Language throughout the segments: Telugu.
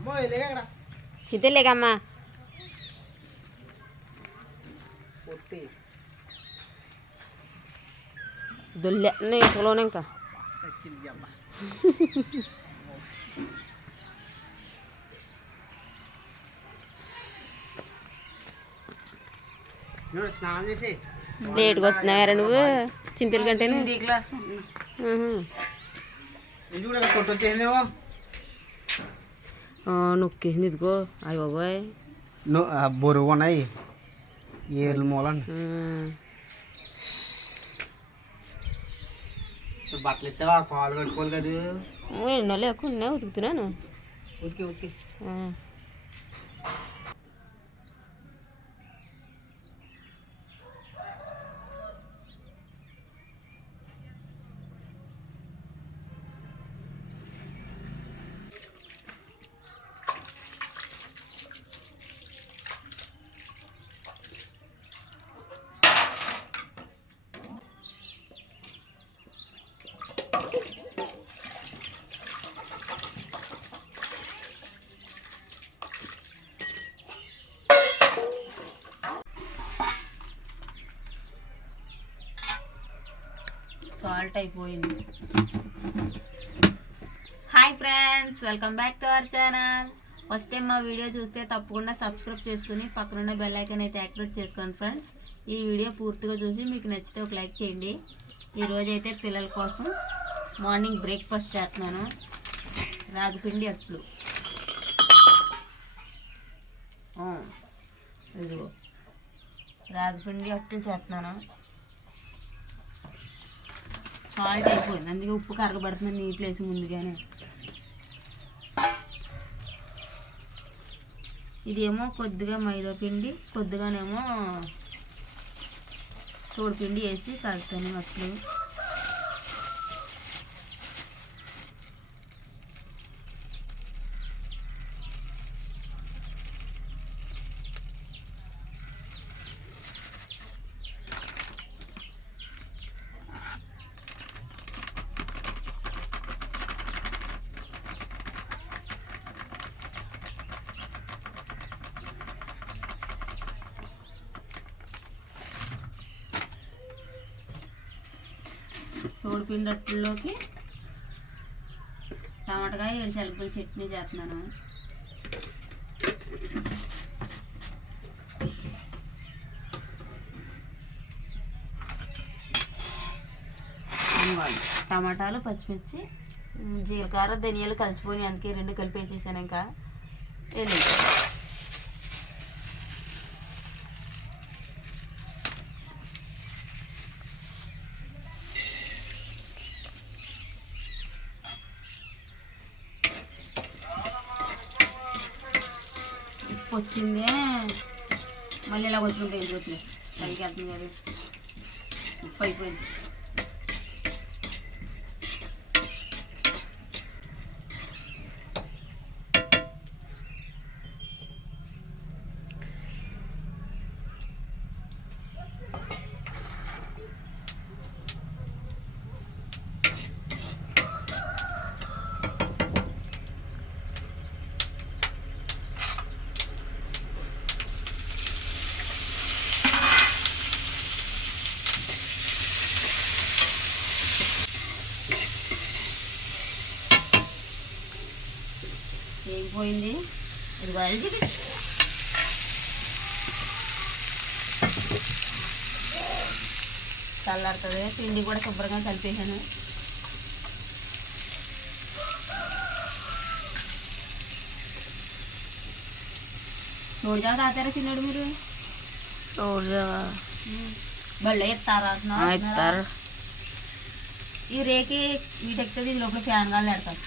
అమ్మో వెళ్ళేక్కడ చింతలేకమ్మా పొత్తి దొల్లె ఇంకలోనే ఇంకా సచ్చింది అమ్మ నువ్వు స్నానం చేసి లేట్గా వస్తున్నాయారా నువ్వు చింతల కంటేనే క్లాస్ నొక్కేసింది ఇదిగో అయ్య బాబాయ్. బొరుగు ఉన్నాయి. ఏర్లు ఉమ్. బట్టలు ఎత్తావా కాలు కట్టుకోవాలి కదా. ఎన్నో లేకుండా ఉతుకుతున్నాను. ఉతికి ఉతికి. సాల్ట్ అయిపోయింది. Hi friends welcome back to our channel first time మా వీడియో చూస్తే తప్పకుండా సబ్స్క్రైబ్ చేసుకుని పక్కనున్న బెల్ ఐకన్ అయితే యాక్టివేట్ చేసుకోండి ఫ్రెండ్స్ ఈ వీడియో పూర్తిగా చూసి మీకు నచ్చితే ఒక లైక్ చేయండి. ఈరోజు అయితే పిల్లల కోసం మార్నింగ్ బ్రేక్ఫాస్ట్ చేస్తున్నాను. రాగిపిండి అట్లు. ఇదిగో. రాగిపిండి అట్లు చేస్తున్నాను. సాల్ట్ అయిపోయింది. అందుకే ఉప్పు కరగబడుతుంది నీటిలో వేసి ముందుగానే. ఇదేమో కొద్దిగా మైదా పిండి కొద్దిగానేమో సోడిపిండి వేసి కలుపుతాను అట్లు పిండి అట్లలోకి టమాటకాయ ఏడు శలపల చట్నీ చేస్తున్నాను. టమాటాలు పచ్చిమిర్చి జీలకర్ర ధనియాలు కలిసిపోయి అందుకే రెండు కలిపేసేసాను ఇంకా. వెళ్ళి వచ్చింది. మళ్ళీ ఇలా కొంచెం పెరిగిపోతుంది పైకి వెళ్తుంది కదా ఉప్పు అయిపోయింది ఏగిపోయింది ఇది ఇది. చల్లారుతుంది. పిండి కూడా శుభ్రంగా కలిపేసాను నోడిజావ తాతారా తిన్నాడు మీరు? బళ్ళ ఎత్తారా ఇస్తారు ఈ రేకి వీటి ఎక్కుతుంది లోపల ఫ్యాన్ గాలి పెడతారు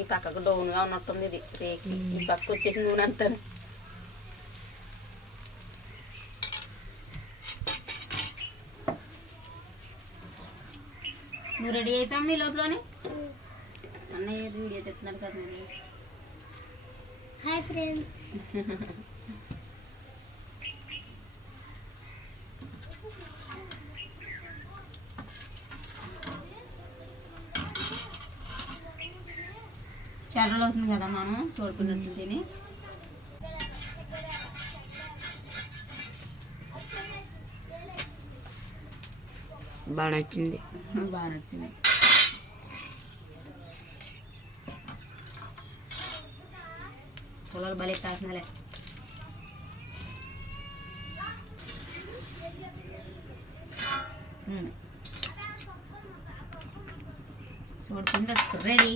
ఈ పక్కకు డౌన్గా ఉన్నట్టుంది ఇది. రేకి. ఈ పక్కకు వచ్చేసి నూనె అంతా నువ్వు రెడీ అయిపోయాం మీ లోపలనే? అన్నయ్య వీడియో తెస్తున్నాడు కదా హాయ్ ఫ్రెండ్స్. చాలా రోజులు అవుతుంది కదా మనం చూడుకున్నట్టు తిని. బాగా నచ్చింది బాగా నచ్చింది పొలాలు భలే కాసినాలే చూడుకుంటే రెడీ.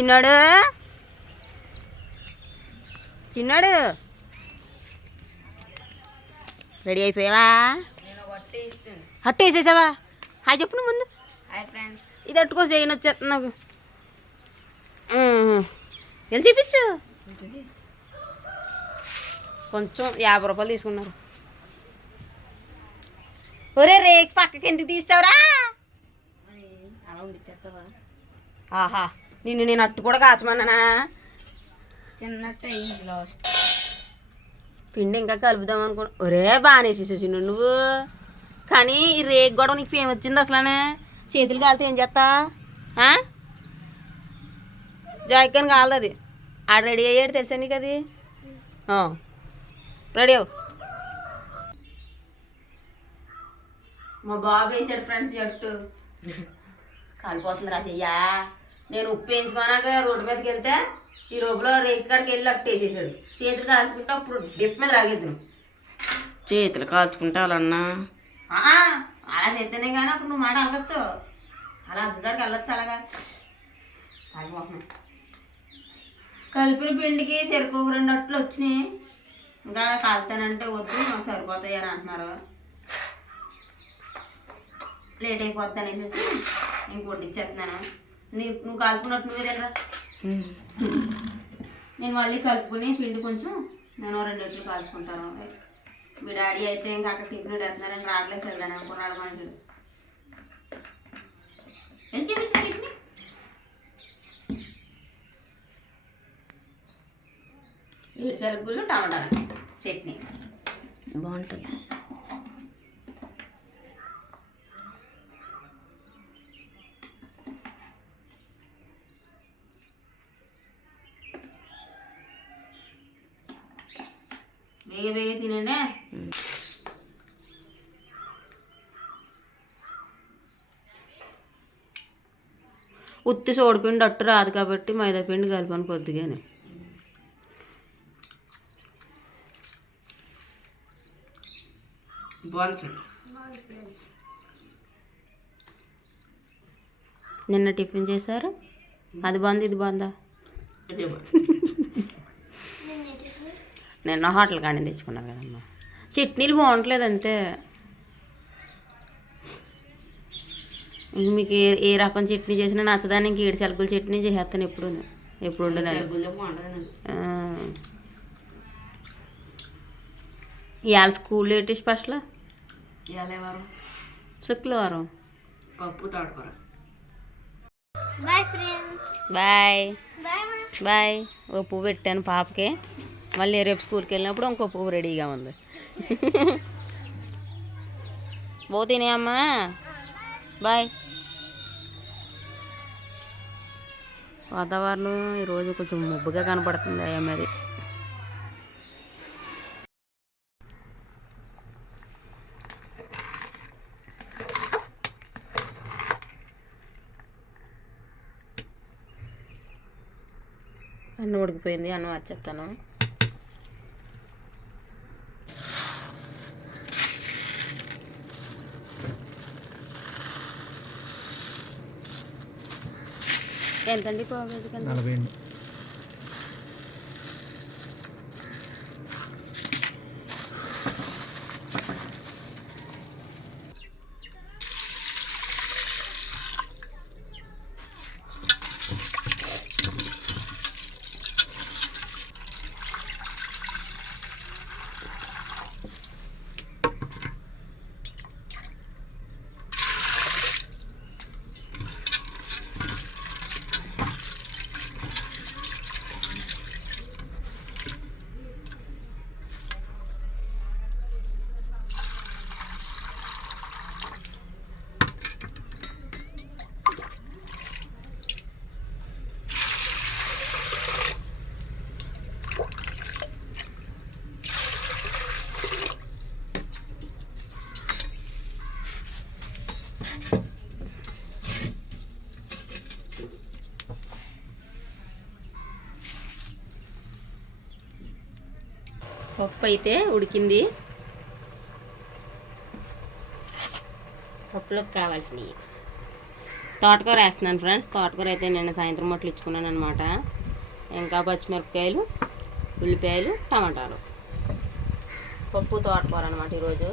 చిన్నాడు. చిన్నాడు. రెడీ అయిపోయావా? హట్టు వేసేసావా? హాయ్ చెప్పు ముందు. ఇది అట్టుకో చేయను నాకు. వెళ్ళి చూపించు. కొంచెం యాభై రూపాయలు తీసుకున్నారు. ఒరే రేక్ పక్కకి ఎందుకు తీస్తావురా? ఆహా. నిన్ను నేను అట్టు కూడా కాచమన్నానా? చిన్నట్టు లాస్ట్. పిండి ఇంకా కలుపుదాం అనుకున్నా. ఒరే బాగానే చిన్న నువ్వు. కానీ ఈ రేక్ గొడవ నీకు ఫేమ్ వచ్చింది అసలనే. చేతులు కాలితే ఏం చేస్తా? జాయికని కాలదు అది. ఆడ రెడీ అయ్యాడు తెలుసా నీకు అది. రెడీ అవు మా బాబు వేసాడు ఫ్రెండ్స్ జట్టు. కాలిపోతుంది రా చెయ్యా. నేను ఉప్పు వేయించుకోనాక రోడ్డు మీదకి వెళ్తే ఈ రోడ్లో రేకు కాడికి వెళ్ళి అట్టు వేసేసాడు. చేతులు కాల్చుకుంటే అప్పుడు డిప్ మీద లాగేద్దాం. చేతులు కాల్చుకుంటా అలా అలా చేస్తేనే కానీ అప్పుడు నువ్వు మాట అనవచ్చు అలా అగ్గగాడికి వెళ్ళొచ్చు అలాగా. ఆగిపోతున్నాయి కలిపిన పిండికి చెరుకు రెండు అట్లు వచ్చినాయి. ఇంకా కాలుతానంటే వద్దు నాకు సరిపోతాయి అని అంటున్నారు. లేట్ అయిపోద్ది అనేసి ఇంకోటి ఇచ్చేస్తున్నాను. నీ నువ్వు కలుపుకున్నట్టు నువ్వే దగ్గర నేను మళ్ళీ కలుపుకుని పిండి కొంచెం నేను రెండు ఇట్లు కాల్చుకుంటాను. మీ డాడీ అయితే ఇంకా అక్కడ టిఫిన్ పెడుతున్నారని రావట్లేదు సరిగా అనుకున్నాడు మనుషుడు ఏం చేయించు టిఫిన్? ఇరుసెలగుళ్ళు టమాటా చట్నీ. బాగుంటుంది. ఉత్తి సోడిపిండి అట్టు రాదు కాబట్టి మైదా పిండి కలిపాను కొద్దిగానే. నిన్న టిఫిన్ చేశారు? అది బాగుంది ఇది బాగుంది నిన్న హోటల్ కానీ తెచ్చుకున్నారు కదమ్మా. చట్నీలు బాగుంటలేదు అంతే. ఇంక మీకు ఏ ఏ రకం చట్నీ చేసినా నచ్చదాన్ని ఇంక ఏడు సరుకుల చట్నీ చేసేస్తాను ఎప్పుడు. ఎప్పుడు ఉండదు. ఇవాళ స్కూల్ ఏంటి స్పెషల్? శుక్రవారం పప్పు ఫ్రెండ్స్ బాయ్. Bye bye. ఓ పువ్వు పెట్టాను పాపకి. మళ్ళీ రేపు స్కూల్కి వెళ్ళినప్పుడు ఇంకో పువ్వు రెడీగా ఉంది. పోతేనే అమ్మా. బాయ్. వాతావరణం ఈరోజు కొంచెం ముబ్బుగా కనపడుతుంది అయ్యా మరి. అన్నం ఉడికిపోయింది అన్నం వచ్చేస్తాను ఎంతండి పావు ఎంత నలభై అండి. పప్పు అయితే ఉడికింది. పప్పులోకి కావాల్సినవి. తోటకూర వేస్తున్నాను ఫ్రెండ్స్. తోటకూర అయితే నిన్న సాయంత్రం మొట్లు ఇచ్చుకున్నాను అనమాట ఇంకా పచ్చిమిరపకాయలు ఉల్లిపాయలు టమాటాలు. పప్పు తోటకూర అనమాట ఈరోజు.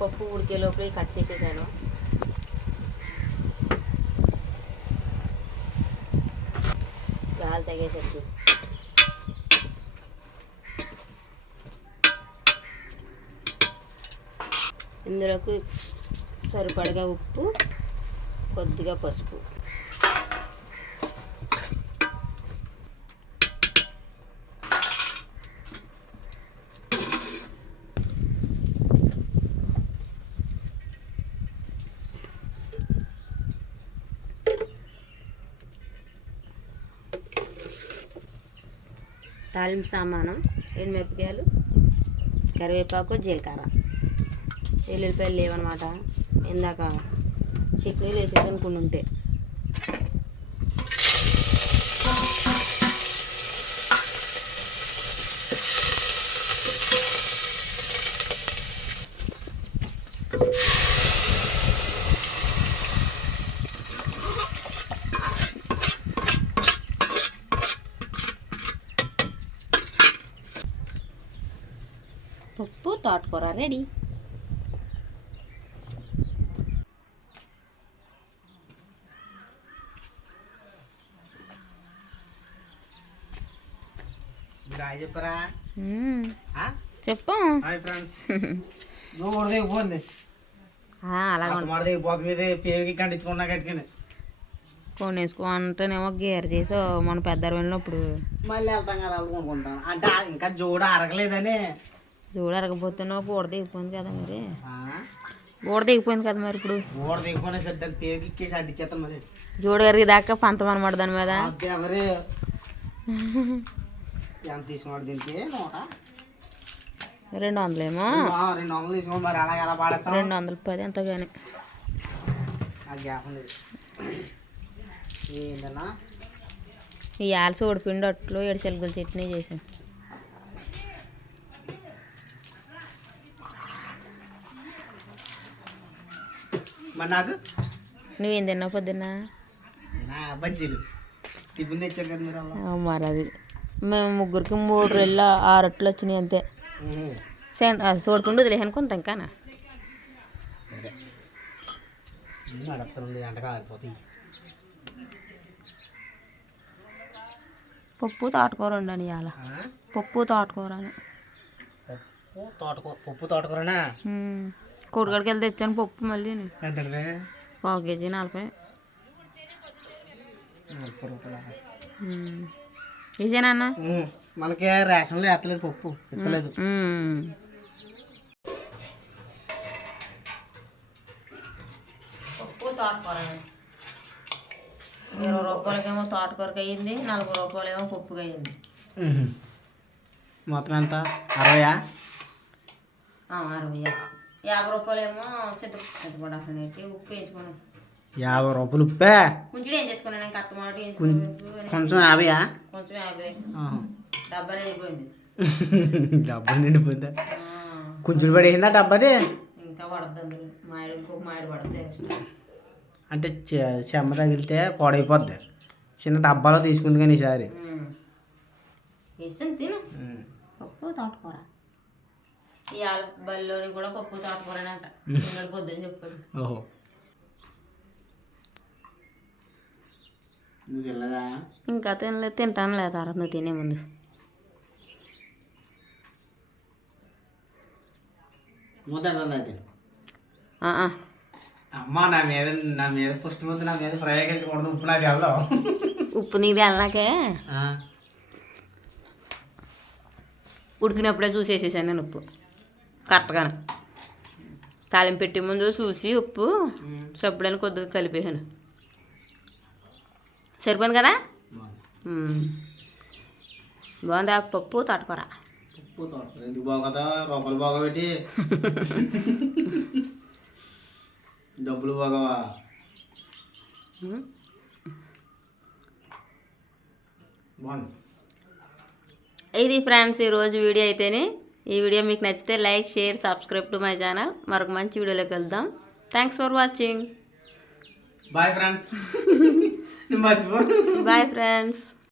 పప్పు ఉడికే లోపల కట్ చేసేసాను. గాలి తగ్గేసరికి ఇందులోకి సరిపడగా ఉప్పు కొద్దిగా పసుపు. తాలింపు సామానం ఎండుమిరపకాయలు కరివేపాకు జీలకర్ర. వెల్లుల్లిపాయలు లేవన్నమాట ఇందాక చట్నీలు వేసేసి అనుకుని ఉంటే. పప్పు తోటకూర రెడీ. చెప్పరా? చెప్పు. Hi friends. నువ్వు కూడా దిగిపోయింది అలాగే మాట దిగిపోతుంది మీద పేరుకి కండించుకున్నా కట్టుకుని ఫోన్ వేసుకుంటేనేమో గేర్ చేసి మన పెద్ద వెళ్ళినప్పుడు. మళ్ళీ వెళ్తాం కదా కొనుక్కుంటాం. అంటే ఇంకా జోడ అరగలేదని. అరగపోతేనో గోడ దిగిపోయింది కదా మరి? గోడ దిగిపోయింది కదా మరి ఇప్పుడు. గోడ దిగిపోయినా పేరుకి ఎక్కేసి అడ్డిచ్చేస్తాం మరి. జోడు గారికి దాకా పంతం అనమాట దాని మీద. ఎంత తీసుకున్నాడు దీనికి? నూట? రెండు వందలేమో? రెండు వందలు తీసుకో మరి ఎలా పాడతాం రెండు వందల పది ఎంత కానీ నాకు గ్యాప్ ఉంది. ఏంటన్నా ఈ ఆలసి అట్లు ఏడు చెలుగుల చట్నీ చేసాను మరి నాకు? నువ్వేం తిన్నావు పొద్దున్న? బజ్జీలు. టిఫిన్ తెచ్చారు కదా మరి అది. మేము ముగ్గురికి మూడు రెళ్ళు ఆరు అట్లు వచ్చినాయి అంతే. చూడకుండా వదిలేసాను కొంత ఇంకానా? కాలిపోతాయి పప్పు తోటకూర ఉండని ఇవాళ? పప్పు తోటకూర అని పప్పు తోటకూర పప్పు తోటకూరనా? కూరగాడికి వెళ్తే తెచ్చాను పప్పు మళ్ళీ. పావు కేజీ నలభై. ఉమ్, మనకి రేషన్లో ఎత్తలేదు పప్పు ఎత్తలేదు. పప్పు తోటకూర ఇరవై రూపాయలకేమో తోటకూరకి అయ్యింది నలభై రూపాయలేమో పప్పుకి అయ్యింది. మొత్తం ఎంత? అరవయా? ఆ, అరవై యాభై రూపాయలేమో చింత చింతపండు అసలు ఏంటి ఉప్పు వేయించుకున్నాం. యాభై రూపాయలు ఉప్పే. కొంచెం ఏం చేసుకున్నాను ఇంకా అత్తమాట కొంచెం యాభైయా కొంచెం యాభై. డబ్బా నిండిపోయింది. డబ్బా నిండిపోయిందా? కొంచెం పడేసిందా డబ్బాది? ఇంకా పడద్దు అందులో. మామిడి ఇంకొక మామిడి పడుతుంది ఎక్స్ట్రా అంటే చెమ్మ తగిలితే పాడైపోద్ది. చిన్న డబ్బాలో తీసుకుంది కానీ ఈసారి. వేసాం తిను. పప్పు తోటకూర. ఈ ఆల బల్లోని కూడా పప్పు తోటకూర అంట తిన్నాడు పొద్దుని చెప్పాడు ఓహో నువ్వు తినలేదా ఇంకా తినలేదు తింటాను లేదా నువ్వు తినే ముందు. అమ్మ నా మీద నా మీద ముందు నా మీద ప్రయోగించకూడదు ఉప్పు నాకు వెళ్దాం ఉప్పు నీది వెళ్ళాకే ఉడికినప్పుడే చూసేసేసాను నేను ఉప్పు. కరెక్ట్గానే. తాలింపు పెట్టే ముందు చూసి ఉప్పు సబ్బుడని కొద్దిగా కలిపేసాను. సరిపోయింది కదా. బాగుందా పప్పు తోటకూర? ఉప్పు తోటకూర. ఎందుకు బాగోదా రూపాయలు బాగోబెట్టి. డబ్బులు బాగోవా? ఇది ఫ్రెండ్స్ ఈరోజు వీడియో అయితేనే. ఈ వీడియో మీకు నచ్చితే like share subscribe to my channel. మరొక మంచి వీడియోలోకి వెళ్దాం thanks for watching bye friends మర్చిపో బాయ్ ఫ్రెండ్స్